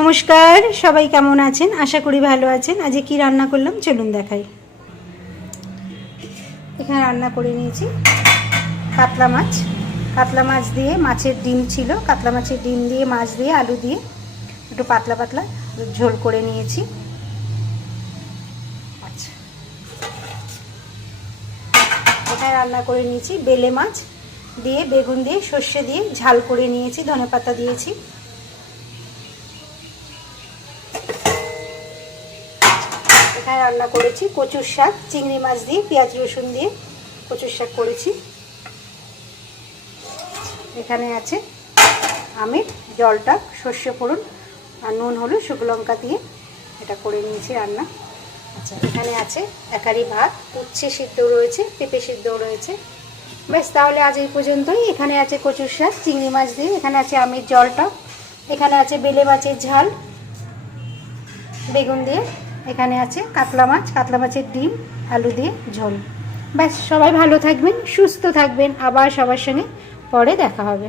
নমস্কার, সবাই কেমন আছেন? আশা করি ভালো আছেন। আজকে কি রান্না করলাম চলুন দেখাই। এখানে রান্না করে নিয়েছি কাতলা মাছ। কাতলা মাছ দিয়ে মাছের ডিম ছিল, কাতলা মাছের ডিম দিয়ে মাছ দিয়ে আলু দিয়ে একটু পাতলা পাতলা ঝোল করে নিয়েছি। আচ্ছা, এখানে রান্না করে নিয়েছি বেলে মাছ দিয়ে বেগুন দিয়ে সর্ষে দিয়ে ঝাল করে নিয়েছি, ধনেপাতা দিয়েছি। এখানে রান্না করেছি কচুর শাক, চিংড়ি মাছ দিয়ে পেঁয়াজ রসুন দিয়ে কচুর শাক করেছি। এখানে আছে আমের জলটা, সর্ষে ফোড়ন আর নুন হলুদ শুকনো লঙ্কা দিয়ে এটা করে নিয়েছি রান্না। আচ্ছা, এখানে আছে একারি ভাত, উচ্ছে সিদ্ধ রয়েছে, পেঁপে সিদ্ধ রয়েছে। ব্যাস, তাহলে আজ এই পর্যন্তই। এখানে আছে কচুর শাক চিংড়ি মাছ দিয়ে, এখানে আছে আমের জলটা, এখানে আছে বেলে মাছের ঝাল বেগুন দিয়ে, এখানে আছে কাতলা মাছ, কাতলা মাছের ডিম আলু দিয়ে ঝোল। ব্যাস, সবাই ভালো থাকবেন, সুস্থ থাকবেন। আবার সবার সঙ্গে পরে দেখা হবে।